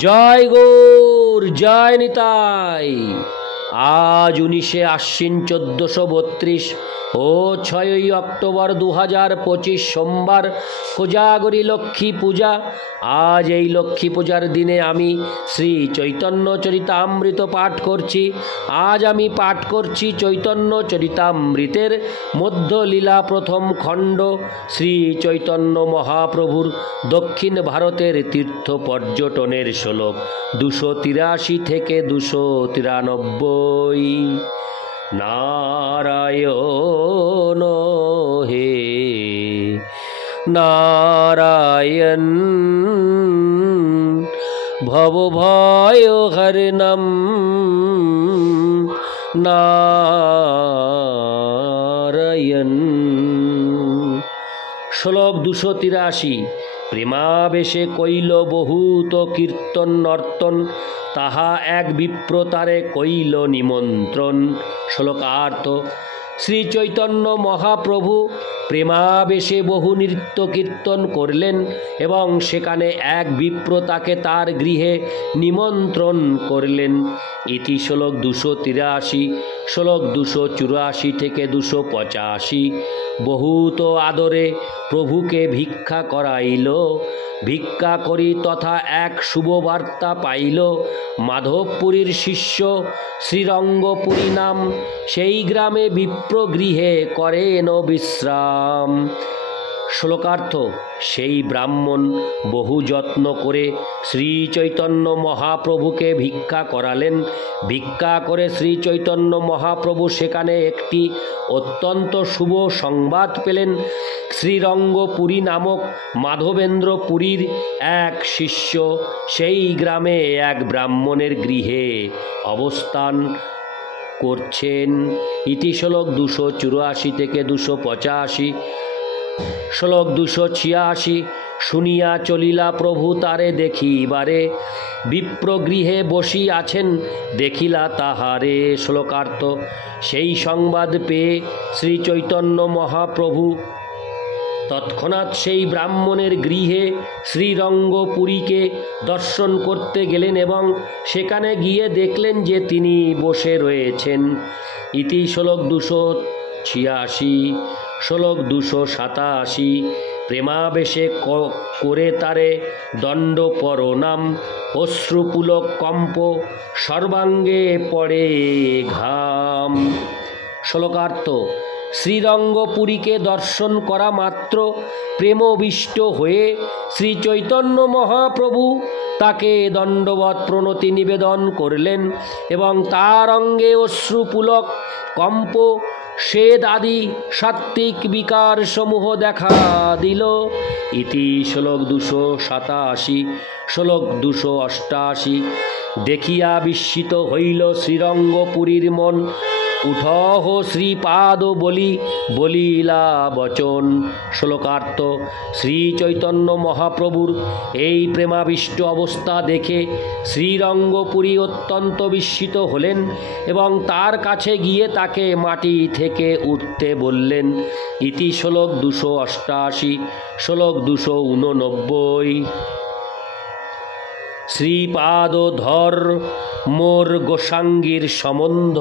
জয় গৌর, জয় নিতাই। আজ 19শে আশ্বিন 1432 ও 6ই অক্টোবর 2025 সোমবার, কোজাগরী লক্ষ্মী পূজা। আজ এই লক্ষ্মী পূজার দিনে আমি শ্রী চৈতন্য চরিতামৃত পাঠ করছি। আজ আমি পাঠ করছি চৈতন্য চরিতামৃতের মধ্যলীলা প্রথম খণ্ড, শ্রী চৈতন্য মহাপ্রভুর দক্ষিণ ভারতের তীর্থ পর্যটনের শ্লোক 283 থেকে 293। নারায়ণ হে নারায়ণ, ভবভয় হরণম নারায়ণ। শ্লোক 283। প্রেমাবেশে কইল বহুত কীর্তন নর্তন, তাহা এক বিপ্রতারে কইল নিমন্ত্রণ। শ্লোকার্থ: শ্রী চৈতন্য মহাপ্রভু প্রেমাবেশে বহু নৃত্য কীর্তন করলেন এবং সেখানে এক বিপ্রতাকে তার গৃহে নিমন্ত্রণ করলেন। ইতি শ্লোক 283। শ্লোক 284 থেকে 285। বহুত আদরে প্রভুকে ভিক্ষা করাইল, ভিক্ষা করি তথা এক শুভবার্তা পাইল। মাধবপুরীর শিষ্য শ্রীরঙ্গপুরী নাম, সেই গ্রামে বিপ্রগৃহে করেন বিশ্রাম। শ্লোকার্থ: সেই ব্রাহ্মণ বহু যত্ন করে শ্রী চৈতন্য মহাপ্রভুকে ভিক্ষা করালেন। ভিক্ষা করে শ্রী চৈতন্য মহাপ্রভু সেখানে একটি অত্যন্ত শুভ সংবাদ পেলেন। শ্রীরঙ্গপুরী নামক মাধবেন্দ্রপুরীর এক শিষ্য সেই গ্রামে এক ব্রাহ্মণের গৃহে অবস্থান করছেন। ইতি শ্লোক 284 থেকে 285। শ্লোক 286। শুনিয়া চলিলা প্রভু তারে দেখিবারে, বিপ্রগৃহে বসি আছেন দেখিলা তাহারে। শ্লোকার্থ: সেই সংবাদ পেয়ে শ্রী চৈতন্য মহাপ্রভু তৎক্ষণাৎ সেই ব্রাহ্মণের গৃহে শ্রীরঙ্গপুরীকে দর্শন করতে গেলেন এবং সেখানে গিয়ে দেখলেন যে তিনি বসে রয়েছেন। ইতি শ্লোক 286। শ্লোক 287। প্রেমাবেশে করে তারে দণ্ড প্রণাম, অশ্রুপুলক কম্প সর্বাঙ্গে পড়ে ঘাম। শ্লোকার্থ: শ্রীরঙ্গপুরীকে দর্শন করা মাত্র প্রেমবিষ্ট হয়ে শ্রী চৈতন্য মহাপ্রভু তাকে দণ্ডবৎ প্রণতি নিবেদন করলেন এবং তার অঙ্গে অশ্রুপুলক কম্প, স্বেদ আদি সাত্ত্বিক বিকার সমূহ দেখা দিল। ইতি শ্লোক 287। শ্লোক 288। দেখিয়া বিস্মিত হইল শ্রীরঙ্গপুরীর মন, উঠহ শ্রীপাদ বলিলা বচন। শ্লোকার্থ: শ্রী চৈতন্য মহাপ্রভুর এই প্রেমাবিষ্ট অবস্থা দেখে শ্রীরঙ্গপুরী অত্যন্ত বিস্মিত হলেন এবং তার কাছে গিয়ে তাকে মাটি থেকে উঠতে বললেন। ইতি শ্লোক 288। শ্লোক 289। শ্রীপাদ ধর মোর গোসাঙ্গীর সম্বন্ধ,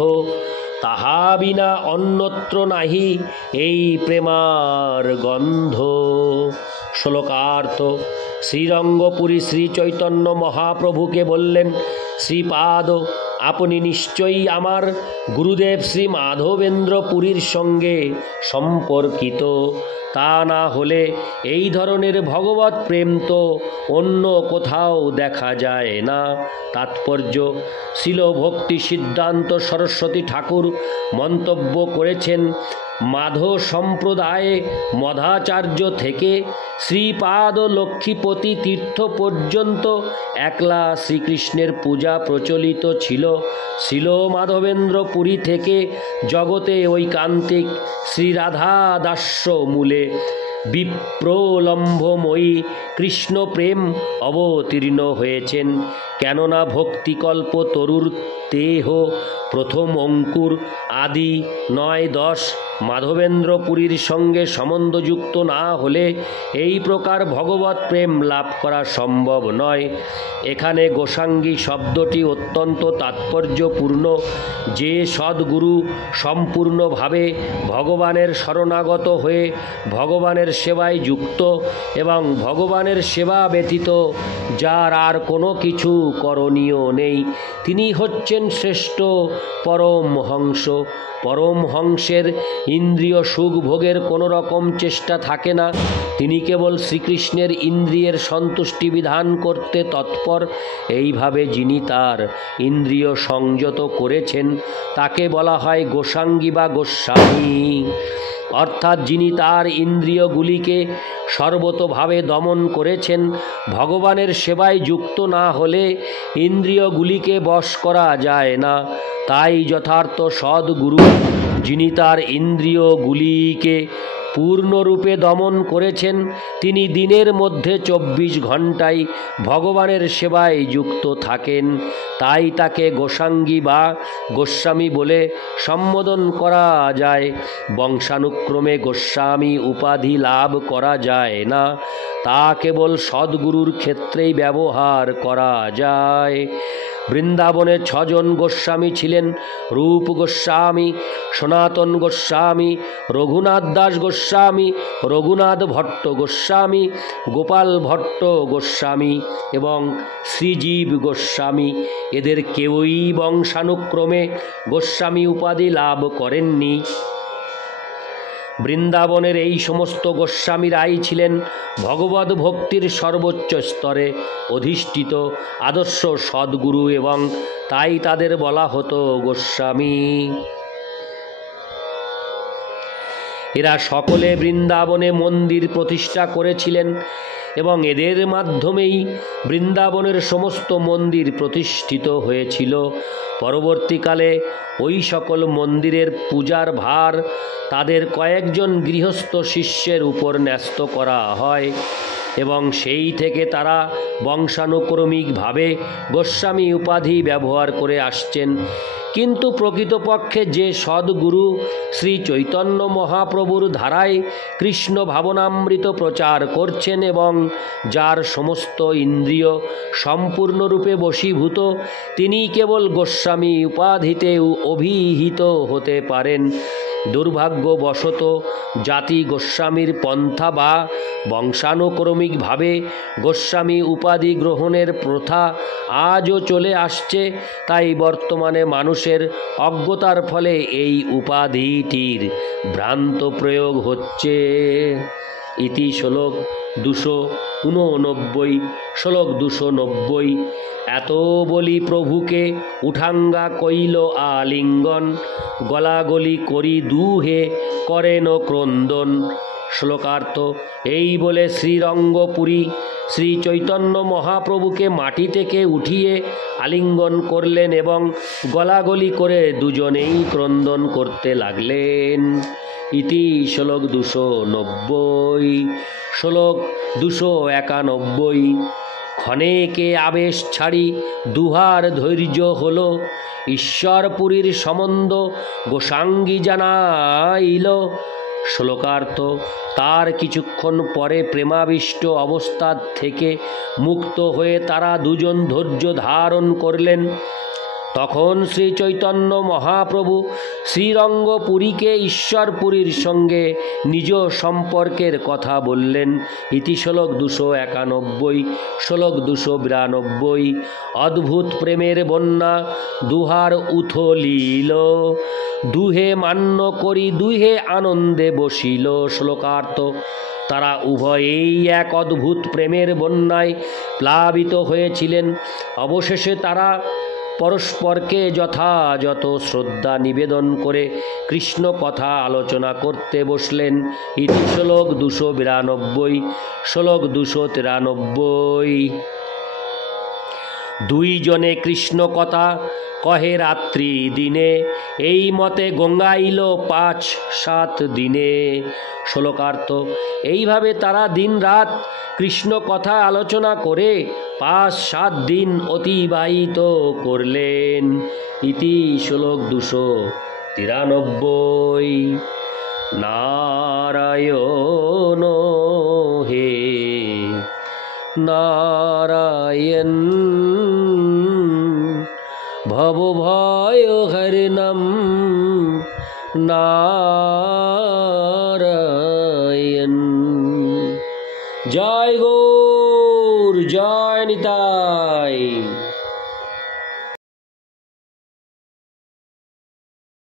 তাহা বিনা অন্যত্র নাহি এই প্রেমার গন্ধ। শ্লোকার্থ: শ্রীরঙ্গপুরী শ্রী চৈতন্য মহাপ্রভুকে বললেন, শ্রীপাদ, আপনি নিশ্চয়ই আমার গুরুদেব শ্রী মাধবেন্দ্র পুরীর সঙ্গে সম্পর্কিত। তা না হলে এই ধরনের ভগবৎ প্রেম তো অন্য কোথাও দেখা যায় না। তাৎপর্য: শিল ভক্তি সিদ্ধান্ত সরস্বতী ঠাকুর মন্তব্য করেছেন, মাধব সম্প্রদায়ে মধ্বাচার্য থেকে শ্রীপাদ লক্ষ্মীপতি তীর্থ পর্যন্ত একলা শ্রীকৃষ্ণের পূজা প্রচলিত ছিল। শিল মাধবেন্দ্র পুরী থেকে জগতে ঐকান্তিক শ্রীরাধা দাস্য মূলে বিপ্রলম্ভময়ী কৃষ্ণ প্রেম অবতীর্ণ হয়েছেন। কেননা ভক্তিকল্প তরুর দেহ প্রথম অঙ্কুর আদি 9, 10 মাধবেন্দ্র পুরীর সঙ্গে সম্বন্ধযুক্ত না হলে এই প্রকার ভগবৎ প্রেম লাভ করা সম্ভব নয়। এখানে গোসাঙ্গী শব্দটি অত্যন্ত তাৎপর্যপূর্ণ। যে সদ্গুরু সম্পূর্ণভাবে ভগবানের শরণাগত হয়ে ভগবানের সেবায় যুক্ত এবং ভগবানের সেবা ব্যতীত যার আর কোনো কিছু করণীয় নেই, তিনি হচ্ছেন শ্রেষ্ঠ পরমহংস। পরমহংসের ইন্দ্রিয় সুখ ভোগের কোনো রকম চেষ্টা থাকে না। তিনি কেবল শ্রীকৃষ্ণের ইন্দ্রিয়ের সন্তুষ্টি বিধান করতে তৎপর। এইভাবে যিনি তার ইন্দ্রিয় সংযত করেছেন তাকে বলা হয় গোসাঙ্গী বা গোস্বামী। অর্থাৎ যিনি তার ইন্দ্রিয়গুলিকে সর্বতোভাবে দমন করেছেন। ভগবানের সেবায় যুক্ত না হলে ইন্দ্রিয়গুলিকে বশ করা যায় না। তাই যথার্থ সদ্গুরু যিনি তার ইন্দ্রিয়গুলিকে পূর্ণরূপে দমন করেছেন, তিনি দিনের মধ্যে 24 ঘণ্টাই ভগবানের সেবায় যুক্ত থাকেন। তাই তাকে গোসাঙ্গী বা গোস্বামী বলে সম্বোধন করা যায়। বংশানুক্রমে গোস্বামী উপাধি লাভ করা যায় না, তা কেবল সদ্গুরুর ক্ষেত্রেই ব্যবহার করা যায়। বৃন্দাবনে 6 জন গোস্বামী ছিলেন: রূপ গোস্বামী, সনাতন গোস্বামী, রঘুনাথ দাস গোস্বামী, রঘুনাথ ভট্ট গোস্বামী, গোপাল ভট্ট গোস্বামী এবং শ্রীজীব গোস্বামী। এদের কেউই বংশানুক্রমে গোস্বামী উপাধি লাভ করেননি। বৃন্দাবনের এই সমস্ত গোস্বামীরাই ছিলেন ভগবদ ভক্তির সর্বোচ্চ স্তরে অধিষ্ঠিত আদর্শ সদ্গুরু এবং তাই তাদের বলা হতো গোস্বামী। এরা সকলে বৃন্দাবনে মন্দির প্রতিষ্ঠা করেছিলেন এবং এদের মাধ্যমেই বৃন্দাবনের সমস্ত মন্দির প্রতিষ্ঠিত হয়েছিল। পরবর্তীকালে ওই সকল মন্দিরের পূজার ভার তাদের কয়েকজন গৃহস্থ শিষ্যের উপর ন্যস্ত করা হয় এবং সেই থেকে তারা বংশানুক্রমিকভাবে গোস্বামী উপাধি ব্যবহার করে আসছেন। কিন্তু প্রকৃতপক্ষে যে সদ্গুরু শ্রী চৈতন্য মহাপ্রভুর ধারায় কৃষ্ণ ভাবনামৃত প্রচার করছেন এবং যার সমস্ত ইন্দ্রিয় সম্পূর্ণরূপে বশীভূত, তিনি কেবল গোস্বামী উপাধিতে অভিহিত হতে পারেন। দুর্ভাগ্যবশত জাতি গোস্বামীর পন্থা বা বংশানুক্রমিকভাবে গোস্বামী উপাধি গ্রহণের প্রথা আজও চলে আসছে। তাই বর্তমানে মানুষের অজ্ঞতার ফলে এই উপাধিটির ভ্রান্ত প্রয়োগ হচ্ছে। ইতি শ্লোক 289। শ্লোক 290। এত বলি প্রভুকে উঠাঙ্গা কইল আলিঙ্গন, গলাগলি করি দুহে করেন ক্রন্দন। শ্লোকার্থ: এই বলে শ্রীরঙ্গপুরী শ্রী চৈতন্য মহাপ্রভুকে মাটি থেকে উঠিয়ে আলিঙ্গন করলেন এবং গলাগলি করে দুজনেই ক্রন্দন করতে লাগলেন। ইতি শ্লোক 290। শ্লোক 291। ক্ষণেকে আবেশ ছাড়ি দুহার ধৈর্য হলো, ঈশ্বরপুরীর সম্বন্ধ গোসাঙ্গী জানাইল। শ্লোকার্থ: তার কিছুক্ষণ পরে প্রেমাবিষ্ট অবস্থা থেকে মুক্ত হয়ে তারা দুজন ধৈর্য ধারণ করলেন। তখন শ্রী চৈতন্য মহাপ্রভু শ্রীরঙ্গপুরীকে ঈশ্বরপুরীর সঙ্গে নিজ সম্পর্কের কথা বললেন। ইতি শ্লোক 291। শ্লোক 292। অদ্ভুত প্রেমের বন্যা দুহার উথলিল, দুহে মান্য করি দুহে আনন্দে বসিল। শ্লোকার্থ: তারা উভয়েই এক অদ্ভুত প্রেমের বন্যায় প্লাবিত হয়েছিলেন। অবশেষে তারা পরস্পরকে যথাযথ শ্রদ্ধা নিবেদন করে কৃষ্ণ কথা আলোচনা করতে বসলেন। ইতি শ্লোক 292। শ্লোক 293। দুইজনে কৃষ্ণ কথা কহে রাত্রি দিনে, এই মতে গঙ্গাইল 5-7 দিনে। শ্লোকার্থ: এইভাবে তারা দিন রাত কৃষ্ণ কথা আলোচনা করে 5-7 দিন অতিবাহিত করলেন। ইতি শ্লোক 293। নারায়ণ হে নারায়ণ ভবভয় হরিণম নারায়ণ। জয় গৌর, জয় নিতাই।